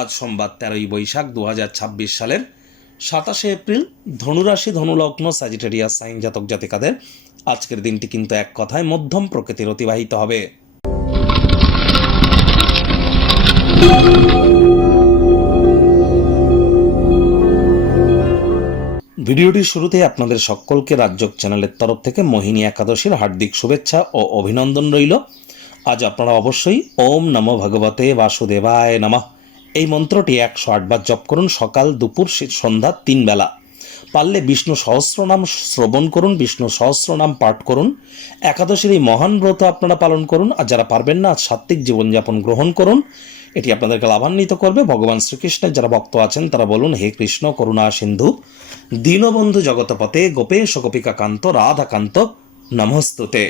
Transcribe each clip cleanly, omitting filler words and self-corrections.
আজ সোমবার 13ই বৈশাখ 2026 সালের 27শে এপ্রিল। ধনুরাশি, ধনুলগ্ন, স্যাজিটেরিয়াস সাইন জাতক জাতিকাদের আজকের দিনটি কিন্তু এক কথায় মধ্যম প্রকৃতির অতিবাহিত হবে। ভিডিওটির শুরুতে আপনাদের সকলকে রাজযোগ চ্যানেলের তরফ থেকে মোহিনী একাদশীর হার্দিক শুভেচ্ছা ও অভিনন্দন রইল। আজ আপনারা অবশ্যই ওম নমো ভগবতে বাসুদেবায় নমঃ এই মন্ত্রটি 108 বার জপ করুন, সকাল, দুপুর, সন্ধ্যা 3 বেলা। পারলে বিষ্ণু সহস্রনাম শ্রবণ করুন, বিষ্ণু সহস্রনাম পাঠ করুন। একাদশীর এই মহান ব্রত আপনারা পালন করুন। আর যারা পারবেন না, আজ সাত্ত্বিক জীবনযাপন গ্রহণ করুন। এটি আপনাদেরকে লাভান্বিত করবে। ভগবান শ্রীকৃষ্ণের যারা ভক্ত আছেন তারা বলুন, হে কৃষ্ণ করুণা সিন্ধু দীনবন্ধু জগতপতে গোপেশ গোপিকাকান্ত রাধাকান্ত নমস্তুতে।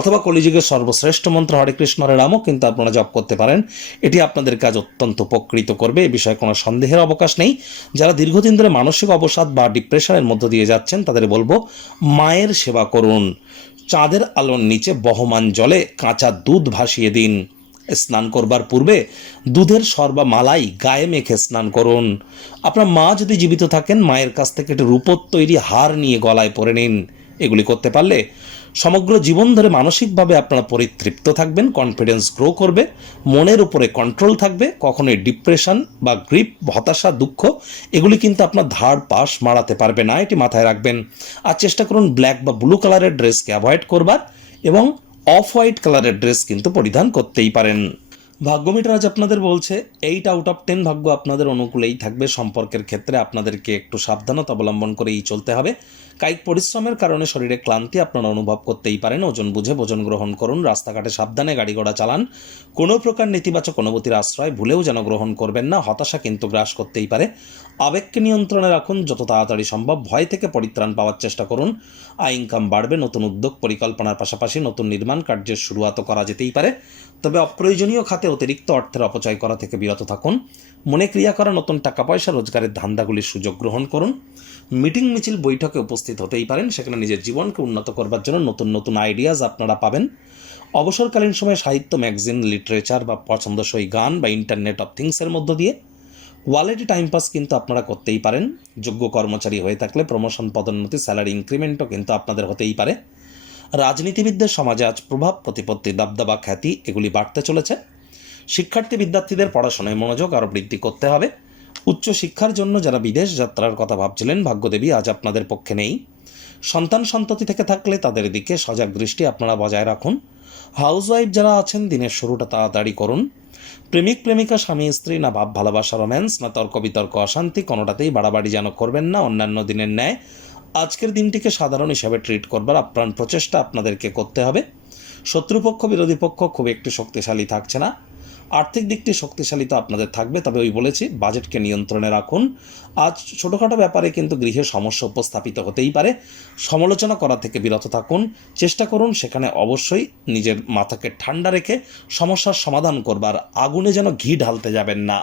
অথবা কলিযুগের সর্বশ্রেষ্ঠ মন্ত্র হরে কৃষ্ণ হরে রামও কিন্তু আপনারা জপ করতে পারেন। এটি আপনাদের কাজ অত্যন্ত উপকৃত করবে, এ বিষয়ে কোনো সন্দেহের অবকাশ নেই। যারা দীর্ঘদিন ধরে মানসিক অবসাদ বা ডিপ্রেশনের মধ্য দিয়ে যাচ্ছেন তাদের বলবো, মায়ের সেবা করুন। চাঁদের আলোর নিচে বহমান জলে কাঁচা দুধ ভাসিয়ে দিন। স্নান করবার পূর্বে দুধের সর্বা মালাই গায়ে মেখে স্নান করুন। আপনার মা যদি জীবিত থাকেন, মায়ের কাছ থেকে একটি রূপোর তৈরি হার নিয়ে গলায় পরে নিন। এগুলি করতে পারলে সমগ্র জীবন ধরে মানসিকভাবে আপনারা পরিতৃপ্ত থাকবেন, কনফিডেন্স গ্রো করবে, মনের উপরে কন্ট্রোল থাকবে। কখনোই ডিপ্রেশন বা গ্রিপ, হতাশা, দুঃখ এগুলি কিন্তু আপনার ধার পাশ মারাতে পারবে না, এটি মাথায় রাখবেন। আর চেষ্টা করুন ব্ল্যাক বা ব্লু কালারের ড্রেসকে অ্যাভয়েড করবার এবং অফ হোয়াইট কালারের ড্রেস কিন্তু পরিধান করতেই পারেন। ভাগ্যমিটার আজ আপনাদের বলছে 8 আউট অফ 10 ভাগ্য আপনাদের অনুকূলেই থাকবে। সম্পর্কের ক্ষেত্রে আপনাদেরকে একটু সাবধানতা অবলম্বন করেই চলতে হবে। কায়িক পরিশ্রমের কারণে শরীরে ক্লান্তি আপনারা অনুভব করতেই পারেন। ওজন বুঝে ভোজন গ্রহণ করুন। রাস্তাঘাটে সাবধানে গাড়ি ঘোড়া চালান। কোনো প্রকার নেতিবাচক অনুভূতির আশ্রয় ভুলেও যেন গ্রহণ করবেন না। হতাশা কিন্তু গ্রাস করতেই পারে। আবেগকে নিয়ন্ত্রণে রাখুন। যত তাড়াতাড়ি সম্ভব ভয় থেকে পরিত্রাণ পাওয়ার চেষ্টা করুন। আয় ইনকাম বাড়বে। নতুন উদ্যোগ পরিকল্পনার পাশাপাশি নতুন নির্মাণ কার্যের শুরুয়াতও করা যেতেই পারে। তবে অপ্রয়োজনীয় খাতে অতিরিক্ত অর্থের অপচয় করা থেকে বিরত থাকুন। মনে ক্রিয়া করা নতুন টাকা পয়সা রোজগারের ধান্দাগুলির সুযোগ গ্রহণ করুন। মিটিং মিছিল বৈঠকে উপস্থিত হতেই পারেন। সেখানে নিজের জীবনকে উন্নত করবার জন্য নতুন নতুন আইডিয়াজ আপনারা পাবেন। অবসরকালীন সময় সাহিত্য, ম্যাগাজিন, লিটারেচার বা পছন্দসই গান বা ইন্টারনেট অফ থিংসের মধ্য দিয়ে কোয়ালিটি টাইম পাস কিন্তু আপনারা করতেই পারেন। যোগ্য কর্মচারী হয়ে থাকলে প্রমোশন, পদোন্নতি, স্যালারি ইনক্রিমেন্টও কিন্তু আপনাদের হতেই পারে। রাজনীতিবিদদের সমাজে আজ প্রভাব, প্রতিপত্তি, দাবদাবা, খ্যাতি এগুলি বাড়তে চলেছে। শিক্ষার্থী বিদ্যার্থীদের পড়াশোনায় মনোযোগ আরও বৃদ্ধি করতে হবে। উচ্চ শিক্ষার জন্য যারা বিদেশ যাত্রার কথা ভাবছিলেন, ভাগ্যদেবী আজ আপনাদের পক্ষে নেই। সন্তান সন্ততি থেকে থাকলে তাদের দিকে সজাগ দৃষ্টি আপনারা বজায় রাখুন। হাউসওয়াইফ যারা আছেন, দিনের শুরুটা তাড়াতাড়ি করুন। প্রেমিক প্রেমিকা, স্বামী স্ত্রী, না ভাব ভালোবাসা, রোম্যান্স, না তর্ক বিতর্ক, অশান্তি, কোনোটাতেই বাড়াবাড়ি যেন করবেন না। অন্যান্য দিনের ন্যায় আজকের দিনটিকে সাধারণ হিসাবে ট্রিট করবার আপ্রাণ প্রচেষ্টা আপনাদেরকে করতে হবে। শত্রুপক্ষ, বিরোধী পক্ষ খুব একটু শক্তিশালী থাকছে না। আর্থিক দিকটি শক্তিশালী তো আপনাদের থাকবে, তবে ওই বলেছি বাজেটকে নিয়ন্ত্রণে রাখুন। আজ ছোটোখাটো ব্যাপারে কিন্তু গৃহে সমস্যা উপস্থাপিত হতেই পারে। সমালোচনা করা থেকে বিরত থাকুন। চেষ্টা করুন সেখানে অবশ্যই নিজের মাথাকে ঠান্ডা রেখে সমস্যার সমাধান করবার। আগুনে যেন ঘি ঢালতে যাবেন না।